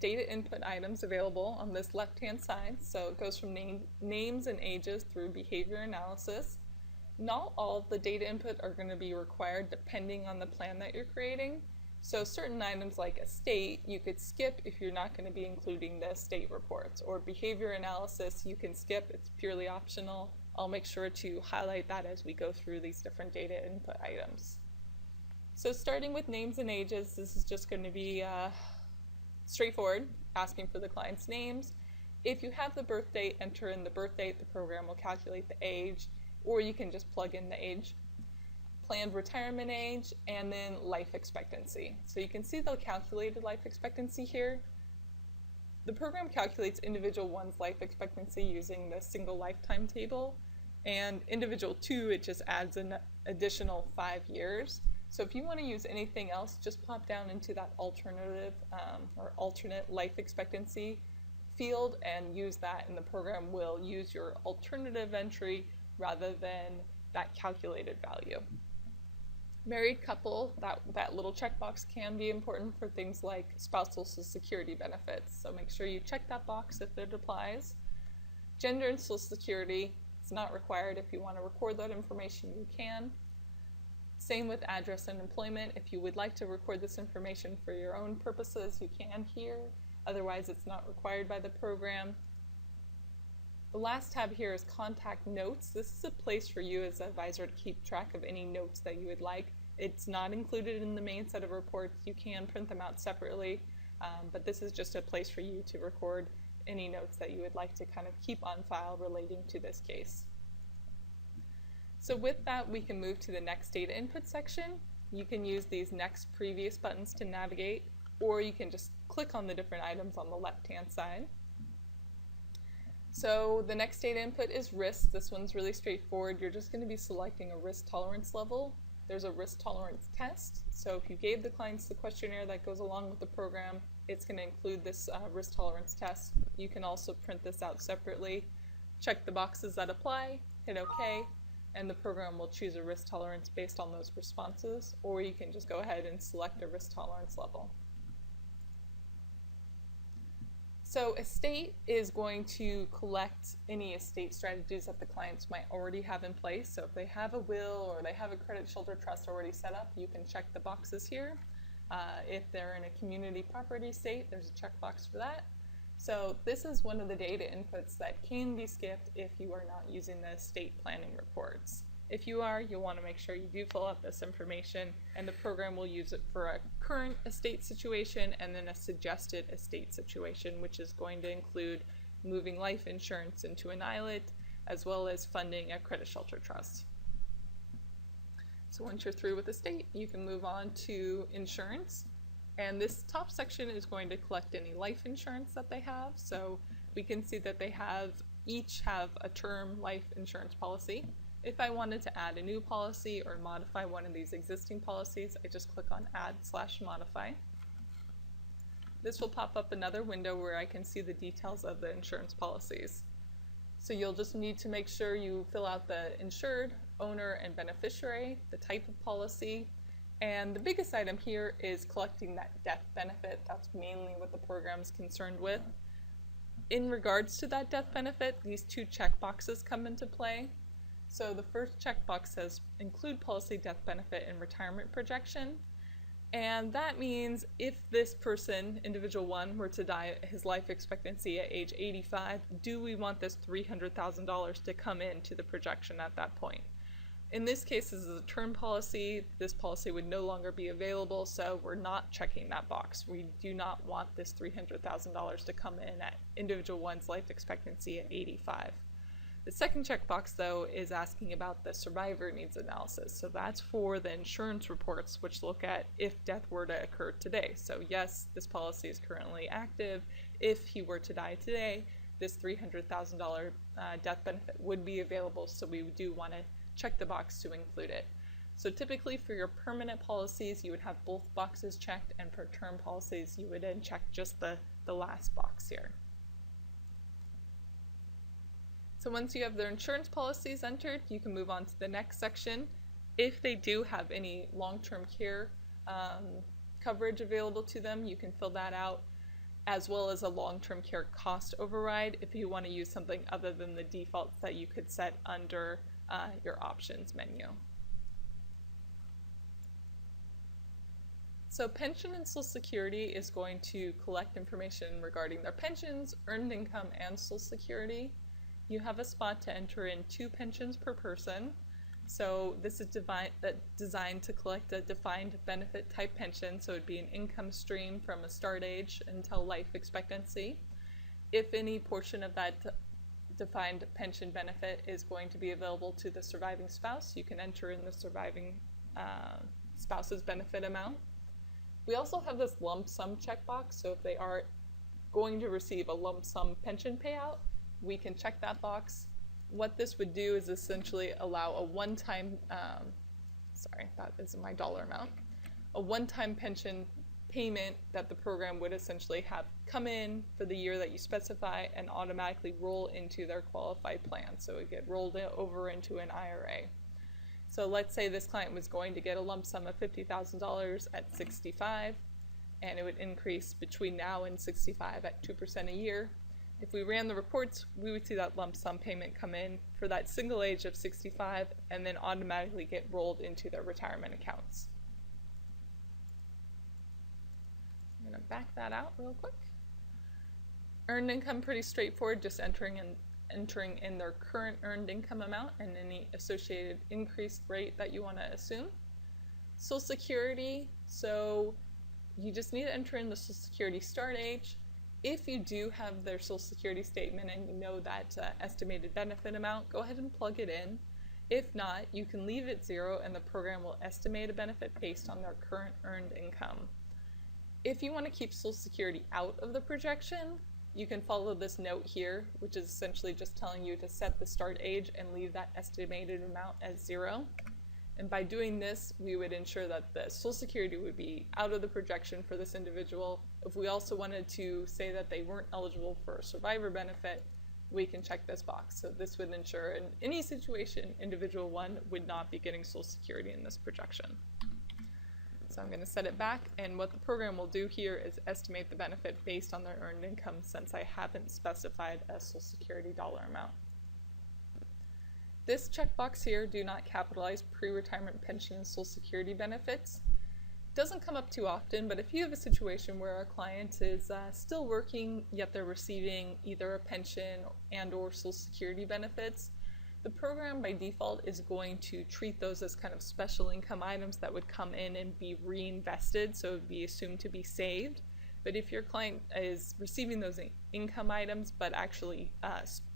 data input items available on this left-hand side. So it goes from names and ages through behavior analysis. Not all of the data input are going to be required depending on the plan that you're creating. So certain items like estate, you could skip if you're not going to be including the estate reports. Or behavior analysis, you can skip, it's purely optional. I'll make sure to highlight that as we go through these different data input items. So starting with names and ages, this is just going to be straightforward, asking for the client's names. If you have the birth date, enter in the birth date, the program will calculate the age, or you can just plug in the age. Planned retirement age, and then life expectancy. So you can see the calculated life expectancy here. The program calculates individual 1's life expectancy using the single lifetime table, and individual 2, it just adds an additional 5 years. So if you want to use anything else, just pop down into that alternative or alternate life expectancy field and use that, and the program will use your alternative entry rather than that calculated value. Married couple, that little checkbox can be important for things like spousal Social Security benefits, so make sure you check that box if it applies. Gender and Social Security, it's not required. If you want to record that information, you can. Same with address and employment. If you would like to record this information for your own purposes, you can here. Otherwise, it's not required by the program. The last tab here is contact notes. This is a place for you as an advisor to keep track of any notes that you would like. It's not included in the main set of reports. You can print them out separately, but this is just a place for you to record any notes that you would like to kind of keep on file relating to this case. So with that, we can move to the next data input section. You can use these next previous buttons to navigate, or you can just click on the different items on the left-hand side. So the next data input is risk. This one's really straightforward. You're just going to be selecting a risk tolerance level. There's a risk tolerance test. So if you gave the clients the questionnaire that goes along with the program, it's going to include this risk tolerance test. You can also print this out separately. Check the boxes that apply, hit OK, and the program will choose a risk tolerance based on those responses, or you can just go ahead and select a risk tolerance level. So estate is going to collect any estate strategies that the clients might already have in place. So if they have a will or they have a credit shelter trust already set up, you can check the boxes here. If they're in a community property estate, there's a checkbox for that. So this is one of the data inputs that can be skipped if you are not using the estate planning reports. If you are, you'll want to make sure you do fill out this information, and the program will use it for a current estate situation and then a suggested estate situation, which is going to include moving life insurance into an ILET, as well as funding a credit shelter trust. So once you're through with estate, you can move on to insurance. And this top section is going to collect any life insurance that they have. So we can see that they each have a term life insurance policy. If I wanted to add a new policy or modify one of these existing policies, I just click on Add/Modify. This will pop up another window where I can see the details of the insurance policies. So you'll just need to make sure you fill out the insured, owner, and beneficiary, the type of policy, and the biggest item here is collecting that death benefit. That's mainly what the program is concerned with. In regards to that death benefit, these two checkboxes come into play. So the first checkbox says include policy death benefit and retirement projection. And that means if this person, individual 1, were to die at his life expectancy at age 85, do we want this $300,000 to come into the projection at that point? In this case, this is a term policy. This policy would no longer be available, so we're not checking that box. We do not want this $300,000 to come in at individual 1's life expectancy at 85. The second checkbox, though, is asking about the survivor needs analysis. So that's for the insurance reports, which look at if death were to occur today. So yes, this policy is currently active. If he were to die today, this $300,000 death benefit would be available, so we do want to check the box to include it. So typically for your permanent policies, you would have both boxes checked, and for term policies, you would then check just the last box here. So once you have their insurance policies entered, you can move on to the next section. If they do have any long-term care coverage available to them, you can fill that out. as well as a long-term care cost override if you want to use something other than the defaults that you could set under your options menu. So pension and Social Security is going to collect information regarding their pensions, earned income, and Social Security. You have a spot to enter in 2 pensions per person. So this is designed to collect a defined benefit type pension, so it'd be an income stream from a start age until life expectancy. If any portion of that defined pension benefit is going to be available to the surviving spouse, you can enter in the surviving spouse's benefit amount. We also have this lump sum checkbox, so if they are going to receive a lump sum pension payout, we can check that box. What this would do is essentially allow a one-time, that isn't my dollar amount, a one-time pension payment that the program would essentially have come in for the year that you specify and automatically roll into their qualified plan. So it would get rolled over into an IRA. So let's say this client was going to get a lump sum of $50,000 at 65, and it would increase between now and 65 at 2% a year. If we ran the reports, we would see that lump sum payment come in for that single age of 65 and then automatically get rolled into their retirement accounts. I'm going to back that out real quick. Earned income, pretty straightforward, just entering in their current earned income amount and any associated increased rate that you want to assume. Social Security, so you just need to enter in the Social Security start age. If you do have their Social Security statement and you know that estimated benefit amount, go ahead and plug it in. If not, you can leave it 0 and the program will estimate a benefit based on their current earned income. If you want to keep Social Security out of the projection, you can follow this note here, which is essentially just telling you to set the start age and leave that estimated amount as 0. And by doing this, we would ensure that the Social Security would be out of the projection for this individual. If we also wanted to say that they weren't eligible for a survivor benefit, we can check this box. So this would ensure in any situation, individual 1 would not be getting Social Security in this projection. So I'm going to set it back, and what the program will do here is estimate the benefit based on their earned income since I haven't specified a Social Security dollar amount. This checkbox here, do not capitalize pre-retirement pension and Social Security benefits, doesn't come up too often, but if you have a situation where a client is still working, yet they're receiving either a pension and or Social Security benefits, the program by default is going to treat those as kind of special income items that would come in and be reinvested, so it would be assumed to be saved. But if your client is receiving those income items but actually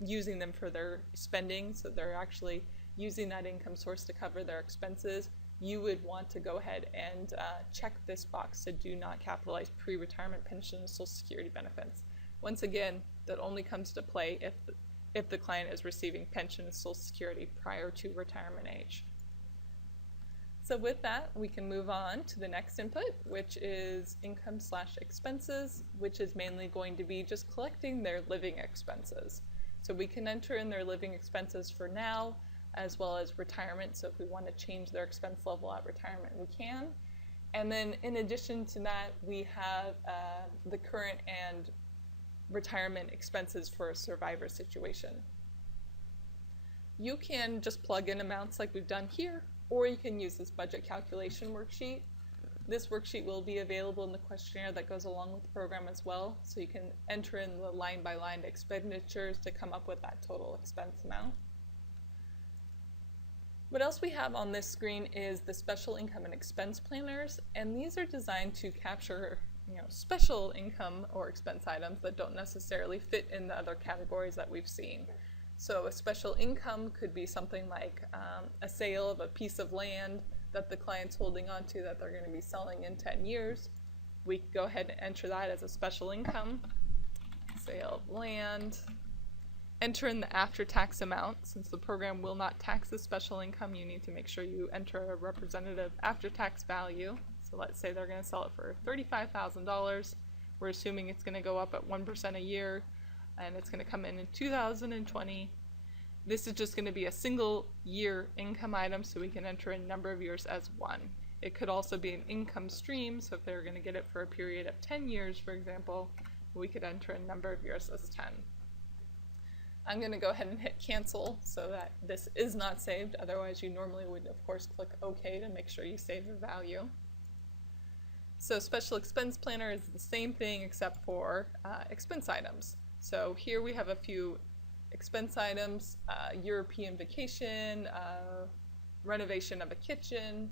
using them for their spending, so they're actually using that income source to cover their expenses, you would want to go ahead and check this box to do not capitalize pre-retirement pension and Social Security benefits. Once again, that only comes to play if the client is receiving pension and Social Security prior to retirement age. So with that, we can move on to the next input, which is income/expenses, which is mainly going to be just collecting their living expenses. So we can enter in their living expenses for now, as well as retirement. So if we want to change their expense level at retirement, we can. And then in addition to that, we have the current and retirement expenses for a survivor situation. You can just plug in amounts like we've done here, or you can use this budget calculation worksheet. This worksheet will be available in the questionnaire that goes along with the program as well, so you can enter in the line-by-line expenditures to come up with that total expense amount. What else we have on this screen is the special income and expense planners, and these are designed to capture special income or expense items that don't necessarily fit in the other categories that we've seen. So a special income could be something like a sale of a piece of land that the client's holding on to that they're going to be selling in 10 years. We can go ahead and enter that as a special income, sale of land. Enter in the after-tax amount. Since the program will not tax the special income, you need to make sure you enter a representative after-tax value. So let's say they're going to sell it for $35,000. We're assuming it's going to go up at 1% a year, and it's going to come in 2020. This is just going to be a single year income item, so we can enter in number of years as 1. It could also be an income stream, so if they're going to get it for a period of 10 years, for example, we could enter a number of years as 10. I'm going to go ahead and hit cancel so that this is not saved. Otherwise, you normally would, of course, click OK to make sure you save the value. So special expense planner is the same thing except for expense items. So here we have a few expense items, European vacation, renovation of a kitchen.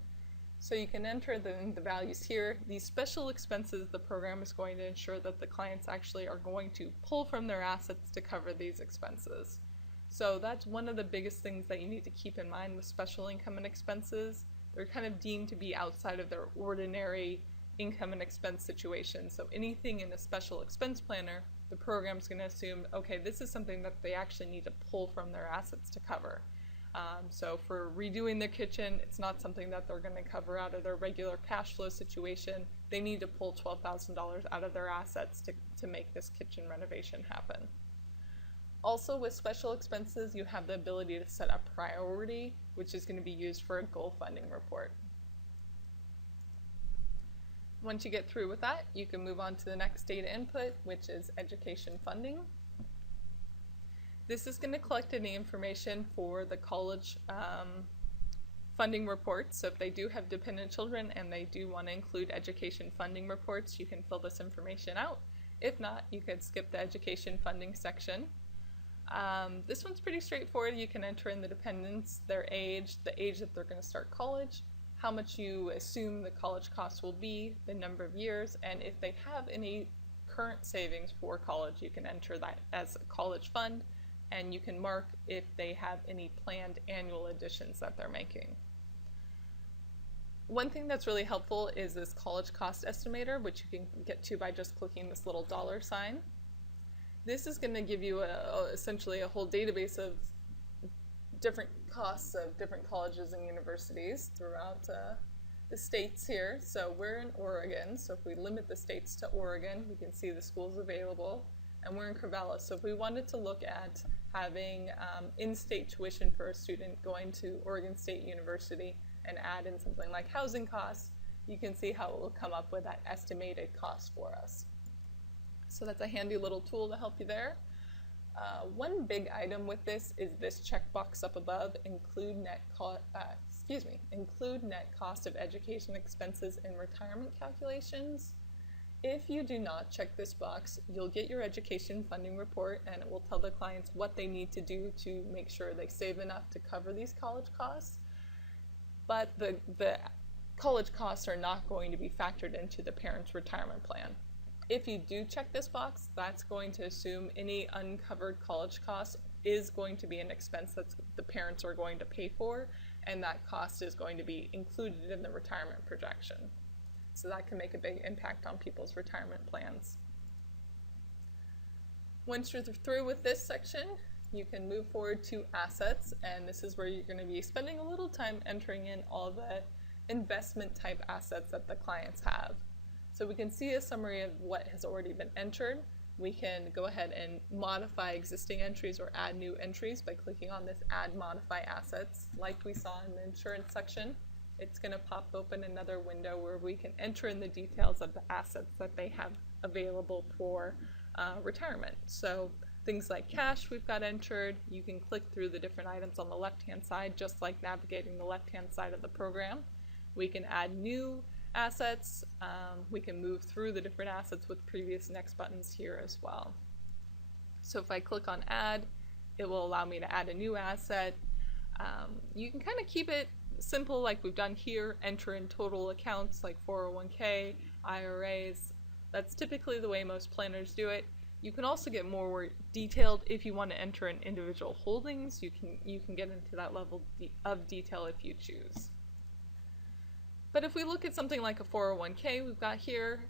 So you can enter the values here. These special expenses, the program is going to ensure that the clients actually are going to pull from their assets to cover these expenses. So that's one of the biggest things that you need to keep in mind with special income and expenses. They're kind of deemed to be outside of their ordinary income and expense situation. So anything in a special expense planner, the program's going to assume, okay, this is something that they actually need to pull from their assets to cover. So for redoing their kitchen, it's not something that they're going to cover out of their regular cash flow situation. They need to pull $12,000 out of their assets to make this kitchen renovation happen. Also with special expenses, you have the ability to set up priority, which is going to be used for a goal funding report. Once you get through with that, you can move on to the next data input, which is education funding. This is going to collect any information for the college funding reports. So if they do have dependent children and they do want to include education funding reports, you can fill this information out. If not, you could skip the education funding section. This one's pretty straightforward. You can enter in the dependents, their age, the age that they're going to start college, how much you assume the college costs will be, the number of years, and if they have any current savings for college, you can enter that as a college fund, and you can mark if they have any planned annual additions that they're making. One thing that's really helpful is this college cost estimator, which you can get to by just clicking this little dollar sign. This is going to give you essentially a whole database of different costs of different colleges and universities throughout the states here. So we're in Oregon, so if we limit the states to Oregon, we can see the schools available, and we're in Corvallis. So if we wanted to look at having in-state tuition for a student going to Oregon State University and add in something like housing costs, you can see how it will come up with that estimated cost for us. So that's a handy little tool to help you there. One big item with this is this checkbox up above, include net cost of education expenses in retirement calculations. If you do not check this box, you'll get your education funding report and it will tell the clients what they need to do to make sure they save enough to cover these college costs. But the college costs are not going to be factored into the parent's retirement plan. If you do check this box, that's going to assume any uncovered college costs is going to be an expense that the parents are going to pay for, and that cost is going to be included in the retirement projection. So that can make a big impact on people's retirement plans. Once you're through with this section, you can move forward to assets, and this is where you're going to be spending a little time entering in all the investment type assets that the clients have. So we can see a summary of what has already been entered. We can go ahead and modify existing entries or add new entries by clicking on this Add Modify Assets. Like we saw in the insurance section, it's going to pop open another window where we can enter in the details of the assets that they have available for retirement. So things like cash we've got entered. You can click through the different items on the left-hand side, just like navigating the left-hand side of the program. We can add new assets. We can move through the different assets with previous next buttons here as well. So if I click on add, it will allow me to add a new asset. You can kind of keep it simple like we've done here, enter in total accounts like 401k, IRAs. That's typically the way most planners do it. You can also get more detailed if you want to enter in individual holdings. You can get into that level of detail if you choose. But if we look at something like a 401k we've got here,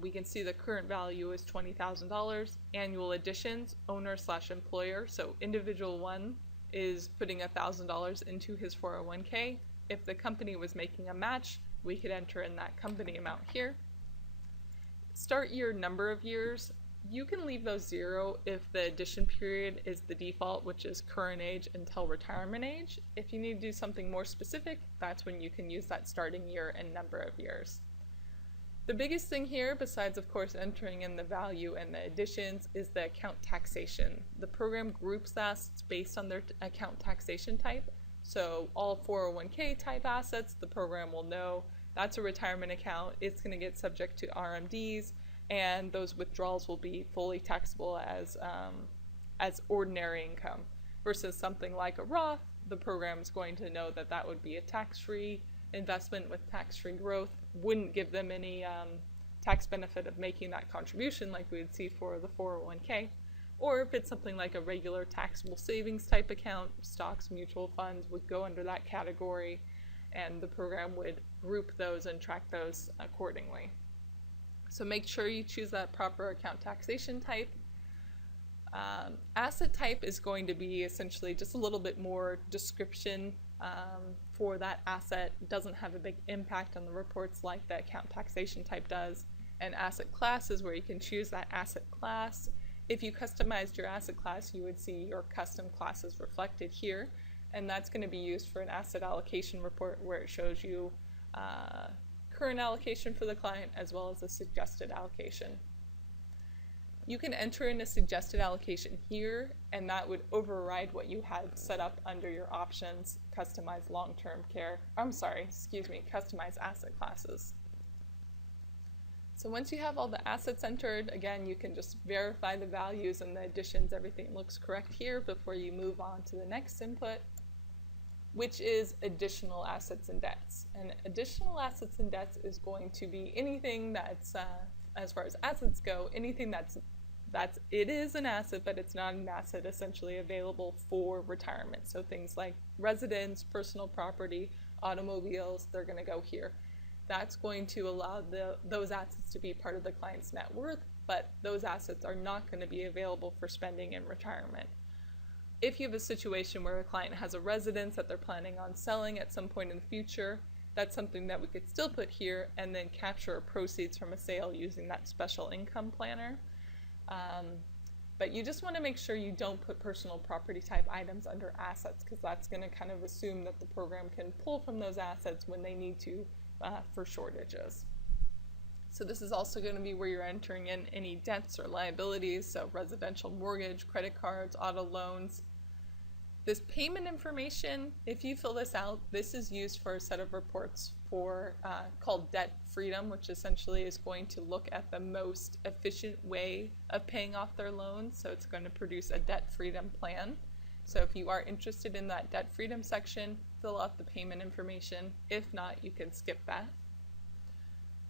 we can see the current value is $20,000. Annual additions, owner/employer, so individual one is putting $1,000 into his 401k. If the company was making a match, we could enter in that company amount here. Start year number of years. You can leave those 0 if the addition period is the default, which is current age until retirement age. If you need to do something more specific, that's when you can use that starting year and number of years. The biggest thing here, besides of course entering in the value and the additions, is the account taxation. The program groups the assets based on their account taxation type. So all 401k type assets, the program will know that's a retirement account. It's going to get subject to RMDs, and those withdrawals will be fully taxable as ordinary income. Versus something like a Roth, the program is going to know that that would be a tax-free investment with tax-free growth, wouldn't give them any tax benefit of making that contribution like we would see for the 401k. Or if it's something like a regular taxable savings type account, stocks, mutual funds would go under that category, and the program would group those and track those accordingly. So make sure you choose that proper account taxation type. Asset type is going to be essentially just a little bit more description for that asset. It doesn't have a big impact on the reports like the account taxation type does. And asset class is where you can choose that asset class. If you customized your asset class, you would see your custom classes reflected here, and that's going to be used for an asset allocation report where it shows you current allocation for the client as well as a suggested allocation. You can enter in a suggested allocation here, and that would override what you had set up under your options, customize long-term care, customize asset classes. So once you have all the assets entered, again, you can just verify the values and the additions, everything looks correct here before you move on to the next input, which is additional assets and debts. And additional assets and debts is going to be anything that's, as far as assets go, anything it is an asset, but it's not an asset essentially available for retirement. So things like residence, personal property, automobiles, they're going to go here. That's going to allow those assets to be part of the client's net worth, but those assets are not going to be available for spending in retirement. If you have a situation where a client has a residence that they're planning on selling at some point in the future, that's something that we could still put here and then capture proceeds from a sale using that special income planner. But you just want to make sure you don't put personal property type items under assets, because that's going to kind of assume that the program can pull from those assets when they need to for shortages. So this is also going to be where you're entering in any debts or liabilities, so residential mortgage, credit cards, auto loans. This payment information, if you fill this out, this is used for a set of reports called debt freedom, which essentially is going to look at the most efficient way of paying off their loans. So it's going to produce a debt freedom plan. So if you are interested in that debt freedom section, fill out the payment information. If not, you can skip that.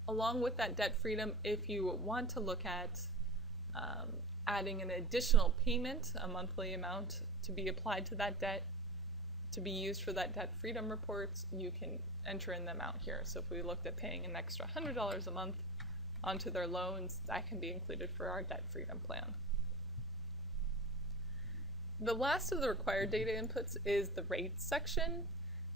Along with that debt freedom, if you want to look at adding an additional payment, a monthly amount to be applied to that debt, to be used for that debt freedom reports, you can enter in the amount here. So if we looked at paying an extra $100 a month onto their loans, that can be included for our debt freedom plan. The last of the required data inputs is the rates section,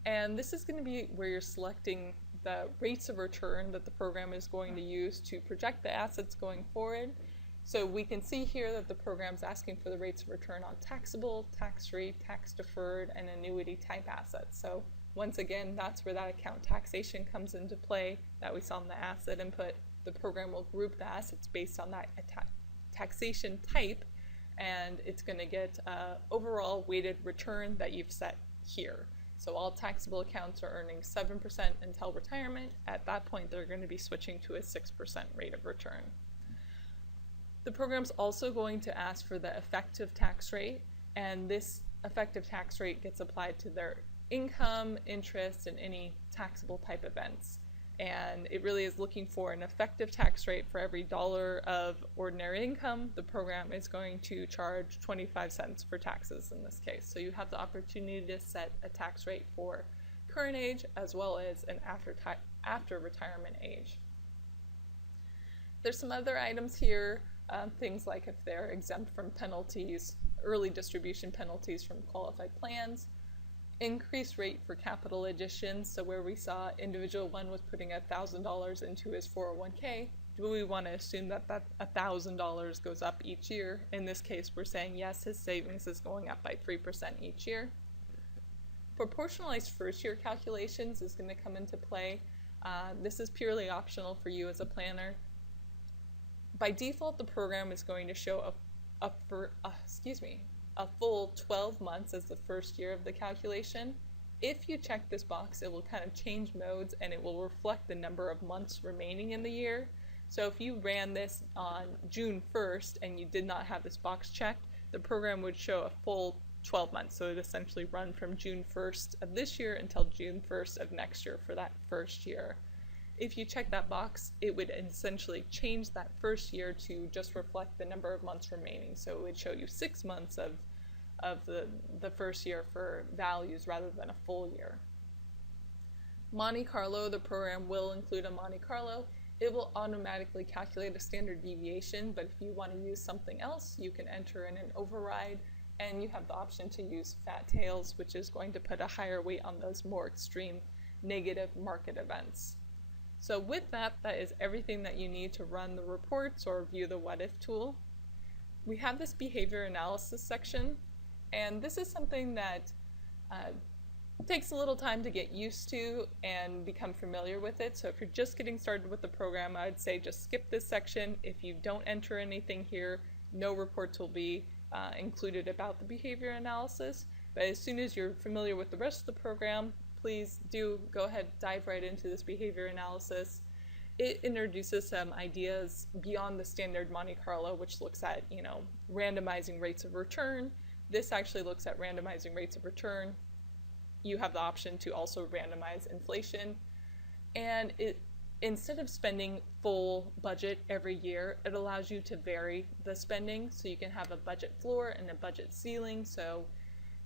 and this is going to be where you're selecting the rates of return that the program is going to use to project the assets going forward. So we can see here that the program's asking for the rates of return on taxable, tax-free, tax-deferred, and annuity-type assets. So once again, that's where that account taxation comes into play that we saw in the asset input. The program will group the assets based on that taxation type, and it's going to get an overall weighted return that you've set here. So all taxable accounts are earning 7% until retirement. At that point, they're going to be switching to a 6% rate of return. The program's also going to ask for the effective tax rate, and this effective tax rate gets applied to their income, interest, and any taxable type events. And it really is looking for an effective tax rate for every dollar of ordinary income. The program is going to charge 25 cents for taxes in this case. So you have the opportunity to set a tax rate for current age as well as an after retirement age. There's some other items here, things like if they're exempt from penalties, early distribution penalties from qualified plans, increased rate for capital additions. So where we saw individual one was putting $1,000 into his 401k, do we want to assume that that $1,000 goes up each year? In this case, we're saying yes, his savings is going up by 3% each year. Proportionalized first year calculations is going to come into play. This is purely optional for you as a planner. By default, the program is going to show a full 12 months as the first year of the calculation. If you check this box, it will kind of change modes and it will reflect the number of months remaining in the year. So if you ran this on June 1st and you did not have this box checked, the program would show a full 12 months. So it would essentially run from June 1st of this year until June 1st of next year for that first year. If you check that box, it would essentially change that first year to just reflect the number of months remaining. So it would show you 6 months of the first year for values rather than a full year. Monte Carlo, the program will include a Monte Carlo. It will automatically calculate a standard deviation, but if you want to use something else, you can enter in an override, and you have the option to use fat tails, which is going to put a higher weight on those more extreme negative market events. So with that, that is everything that you need to run the reports or view the what if tool. We have this behavior analysis section, and this is something that takes a little time to get used to and become familiar with it. So if you're just getting started with the program, I would say just skip this section. If you don't enter anything here, no reports will be included about the behavior analysis. But as soon as you're familiar with the rest of the program, please do go ahead, dive right into this behavior analysis. It introduces some ideas beyond the standard Monte Carlo, which looks at, randomizing rates of return. This actually looks at randomizing rates of return. You have the option to also randomize inflation. And instead of spending full budget every year, it allows you to vary the spending. So you can have a budget floor and a budget ceiling. So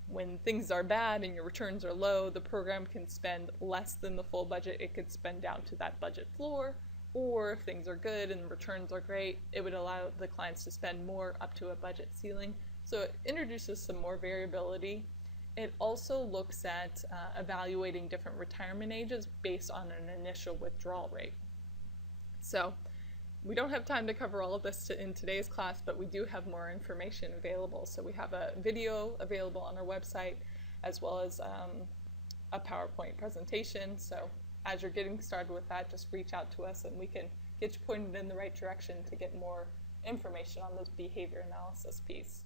when things are bad and your returns are low, the program can spend less than the full budget. It could spend down to that budget floor. Or if things are good and returns are great, it would allow the clients to spend more up to a budget ceiling. So it introduces some more variability. It also looks at evaluating different retirement ages based on an initial withdrawal rate. So we don't have time to cover all of this in today's class, but we do have more information available. So we have a video available on our website, as well as a PowerPoint presentation. So as you're getting started with that, just reach out to us and we can get you pointed in the right direction to get more information on this behavior analysis piece.